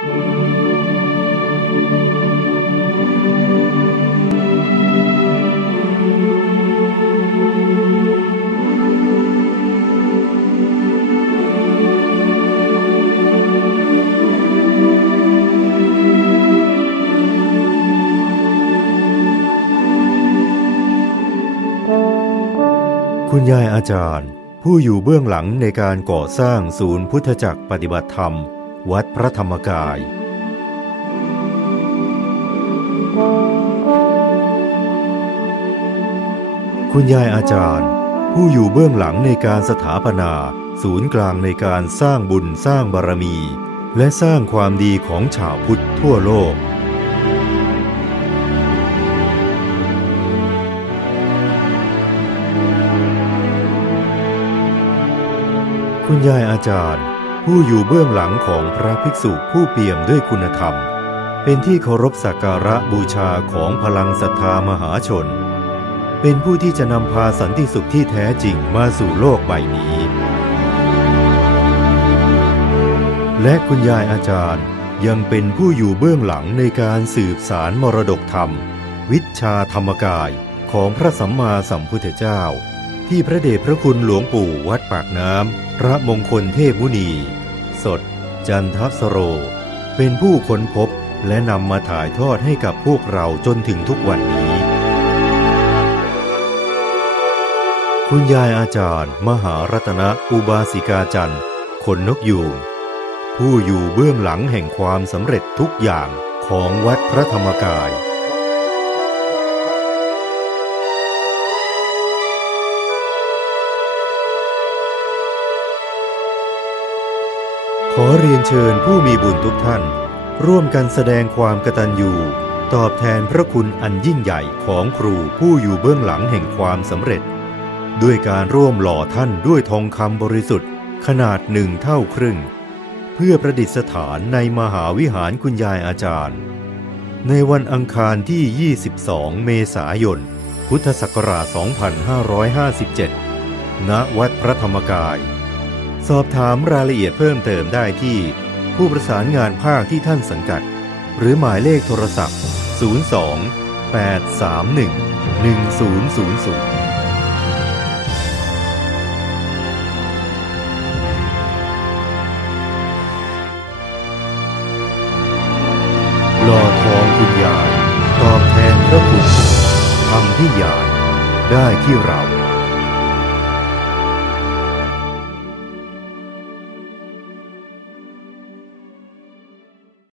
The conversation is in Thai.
คุณยายอาจารย์ ผู้อยู่เบื้องหลังในการก่อสร้างศูนย์พุทธจักรปฏิบัติธรรม วัดพระธรรมกาย คุณยายอาจารย์ ผู้อยู่เบื้องหลังในการสถาปนา ศูนย์กลางในการสร้างบุญสร้างบารมี และสร้างความดีของชาวพุทธทั่วโลกคุณยายอาจารย์ ผู้อยู่เบื้องหลังของพระภิกษุผู้เปี่ยมด้วยคุณธรรม เป็นที่เคารพสักการะบูชาของพลังศรัทธามหาชน เป็นผู้ที่จะนำพาสันติสุขที่แท้จริงมาสู่โลกใบนี้ และคุณยายอาจารย์ยังเป็นผู้อยู่เบื้องหลังในการสืบสารมรดกธรรม วิชาธรรมกายของพระสัมมาสัมพุทธเจ้า ที่พระเดชพระคุณหลวงปู่วัดปากน้ำ พระมงคลเทพมุนี สด จันทสโร เป็นผู้ค้นพบและนำมาถ่ายทอดให้กับพวกเราจนถึงทุกวันนี้ คุณยายอาจารย์ มหารัตนอุบาสิกาจันทร์ขนนกยูงผู้อยู่เบื้องหลังแห่งความสำเร็จทุกอย่างของวัดพระธรรมกาย อเรียนเชิญผู้มีบุญทุกท่าน ร่วมกันแสดงความกตัญญูตอบแทนพระคุณอันยิ่งใหญ่ของครูผู้อยู่เบื้องหลังแห่งความสำเร็จ ด้วยการร่วมหล่อท่านด้วยทองคำบริสุทธิ์ ขนาดหนึ่งเท่าครึ่ง เพื่อประดิษฐานในมหาวิหารคุณยายอาจารย์ ในวันอังคารที่ 22 เมษายน พุทธศักราช 2557 ณ วัดพระธรรมกาย สอบถามรายละเอียดเพิ่มเติมได้ที่ ผู้ประสานงานภาคที่ท่านสังกัด หรือหมายเลขโทรศัพท์ 02 831 1000หล่อทองคุณยาย ตอบแทนพระคุณทำที่ยาย ได้ที่เรา